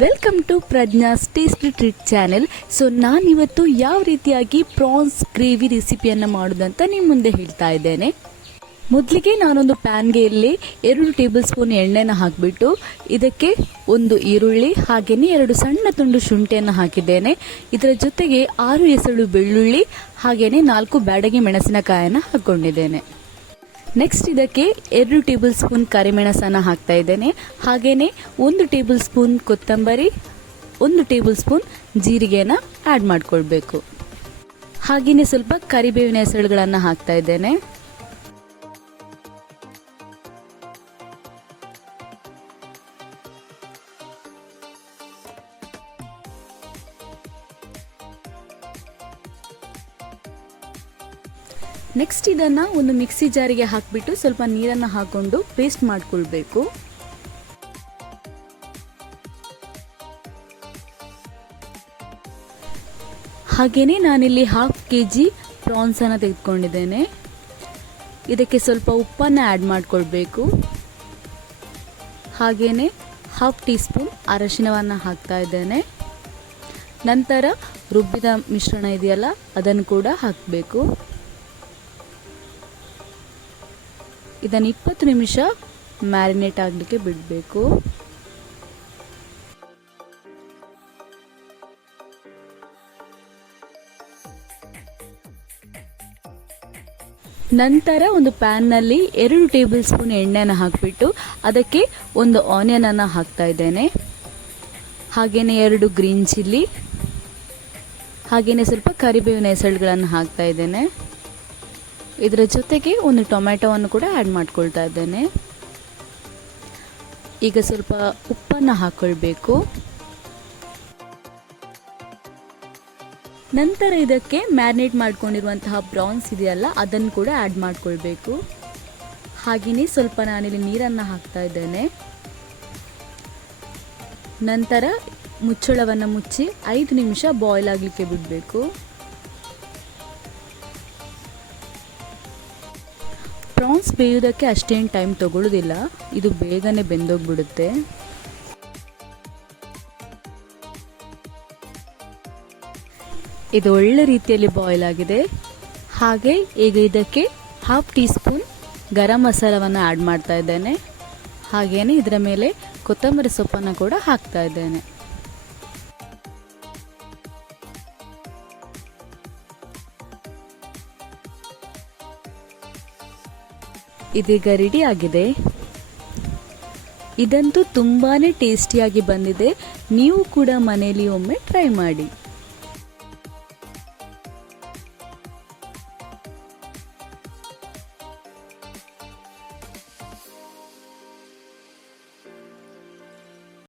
Welcome to Prajna's tasty treat channel. So ನಾನಿವತ್ತು ಯಾವ ರೀತಿಯಾಗಿ ಪ್ರಾನ್ಸ್ ಗ್ರೇವಿ ರೆಸಿಪಿಯನ್ನು ಮಾಡೋದಂತ ನಿಮ್ಮ ಮುಂದೆ ಹೇಳ್ತಾ ಇದ್ದೇನೆ. ಮೊದಲಿಗೆ ನಾನೊಂದು ಪ್ಯಾನ್ಗೆ ಇಲ್ಲಿ 2 ಟೇಬಲ್ ಸ್ಪೂನ್ ಎಣ್ಣೆನ ಹಾಕಿಬಿಟ್ಟು ಇದಕ್ಕೆ ಒಂದು ಈರುಳ್ಳಿ ಹಾಗೆಯೇ 2 ಸಣ್ಣ ತುಂಡು ಶುಂಠಿಯನ್ನು ಹಾಕಿದ್ದೇನೆ. ಇದರ ಜೊತೆಗೆ 6 ಎಸಳು ಬೆಳ್ಳುಳ್ಳಿ ಹಾಗೆಯೇ 4 ಬ್ಯಾಡಗಿ ಮೆಣಸಿನಕಾಯನ್ನು ಹಾಕ್ಕೊಂಡಿದ್ದೇನೆ. ನೆಕ್ಸ್ಟ್ ಇದಕ್ಕೆ 2 ಟೇಬಲ್ ಸ್ಪೂನ್ ಕರಿಮೆಣಸನ್ನು ಹಾಕ್ತಾ ಇದ್ದೇನೆ. ಹಾಗೆಯೇ 1 ಟೇಬಲ್ ಸ್ಪೂನ್ ಕೊತ್ತಂಬರಿ, 1 ಟೇಬಲ್ ಸ್ಪೂನ್ ಜೀರಿಗೆನ ಆ್ಯಡ್ ಮಾಡ್ಕೊಳ್ಬೇಕು. ಹಾಗೆಯೇ ಸ್ವಲ್ಪ ಕರಿಬೇವಿನ ಹೆಸರುಗಳನ್ನು ಹಾಕ್ತಾ ಇದ್ದೇನೆ. ನೆಕ್ಸ್ಟ್ ಇದನ್ನು ಒಂದು ಮಿಕ್ಸಿ ಜಾರಿಗೆ ಹಾಕಿಬಿಟ್ಟು ಸ್ವಲ್ಪ ನೀರನ್ನು ಹಾಕೊಂಡು ಪೇಸ್ಟ್ ಮಾಡಿಕೊಳ್ಬೇಕು. ಹಾಗೆಯೇ ನಾನಿಲ್ಲಿ 1/2 kg ಪ್ರಾನ್ಸನ್ನು ತೆಗೆದುಕೊಂಡಿದ್ದೇನೆ. ಇದಕ್ಕೆ ಸ್ವಲ್ಪ ಉಪ್ಪನ್ನು ಆ್ಯಡ್ ಮಾಡಿಕೊಳ್ಬೇಕು. ಹಾಗೆಯೇ 1/2 ಟೀ ಸ್ಪೂನ್ ಅರಶಿನವನ್ನು ಹಾಕ್ತಾ ಇದ್ದೇನೆ. ನಂತರ ರುಬ್ಬಿದ ಮಿಶ್ರಣ ಇದೆಯಲ್ಲ ಅದನ್ನು ಕೂಡ ಹಾಕಬೇಕು. ಇದನ್ನು 20 ನಿಮಿಷ ಮ್ಯಾರಿನೇಟ್ ಆಗಲಿಕ್ಕೆ ಬಿಡಬೇಕು. ನಂತರ ಒಂದು ಪ್ಯಾನ್ನಲ್ಲಿ 2 ಟೇಬಲ್ ಸ್ಪೂನ್ ಎಣ್ಣೆಯನ್ನು ಹಾಕಿಬಿಟ್ಟು ಅದಕ್ಕೆ ಒಂದು ಆನಿಯನನ್ನು ಹಾಕ್ತಾ ಇದ್ದೇನೆ. ಹಾಗೆಯೇ 2 ಗ್ರೀನ್ ಚಿಲ್ಲಿ ಹಾಗೆಯೇ ಸ್ವಲ್ಪ ಕರಿಬೇವಿನ ಹೆಸರುಗಳನ್ನು ಹಾಕ್ತಾ ಇದ್ದೇನೆ. ಇದರ ಜೊತೆಗೆ ಒಂದು ಟೊಮೆಟೊವನ್ನು ಕೂಡ ಆ್ಯಡ್ ಮಾಡ್ಕೊಳ್ತಾ ಇದ್ದೇನೆ. ಈಗ ಸ್ವಲ್ಪ ಉಪ್ಪನ್ನು ಹಾಕ್ಕೊಳ್ಬೇಕು. ನಂತರ ಇದಕ್ಕೆ ಮ್ಯಾರಿನೇಟ್ ಮಾಡ್ಕೊಂಡಿರುವಂತಹ ಪ್ರಾನ್ಸ್ ಇದೆಯಲ್ಲ ಅದನ್ನು ಕೂಡ ಆ್ಯಡ್ ಮಾಡ್ಕೊಳ್ಬೇಕು. ಹಾಗೆಯೇ ಸ್ವಲ್ಪ ನಾನಿಲ್ಲಿ ನೀರನ್ನು ಹಾಕ್ತಾ ಇದ್ದೇನೆ. ನಂತರ ಮುಚ್ಚಳವನ್ನು ಮುಚ್ಚಿ 5 ನಿಮಿಷ ಬಾಯ್ಲ್ ಆಗಲಿಕ್ಕೆ ಬಿಡಬೇಕು. ಪ್ರಾನ್ಸ್ ಬೇಯೋದಕ್ಕೆ ಅಷ್ಟೇನು ಟೈಮ್ ತಗೊಳ್ಳೋದಿಲ್ಲ, ಇದು ಬೇಗನೆ ಬೆಂದೋಗ್ಬಿಡುತ್ತೆ. ಇದು ಒಳ್ಳೆ ರೀತಿಯಲ್ಲಿ ಬಾಯ್ಲ್ ಆಗಿದೆ. ಹಾಗೆ ಈಗ ಇದಕ್ಕೆ 1/2 ಟೀ ಸ್ಪೂನ್ ಗರಂ ಮಸಾಲವನ್ನು ಆ್ಯಡ್ ಮಾಡ್ತಾ ಇದ್ದೇನೆ. ಹಾಗೆಯೇ ಇದರ ಮೇಲೆ ಕೊತ್ತಂಬರಿ ಸೊಪ್ಪನ್ನು ಕೂಡ ಹಾಕ್ತಾ ಇದ್ದೇನೆ. ಇದೀಗ ರೆಡಿ ಆಗಿದೆ. ಇದಂತೂ ತುಂಬಾನೇ ಟೇಸ್ಟಿಯಾಗಿ ಬಂದಿದೆ. ನೀವು ಕೂಡ ಮನೆಯಲ್ಲಿ ಒಮ್ಮೆ ಟ್ರೈ ಮಾಡಿ.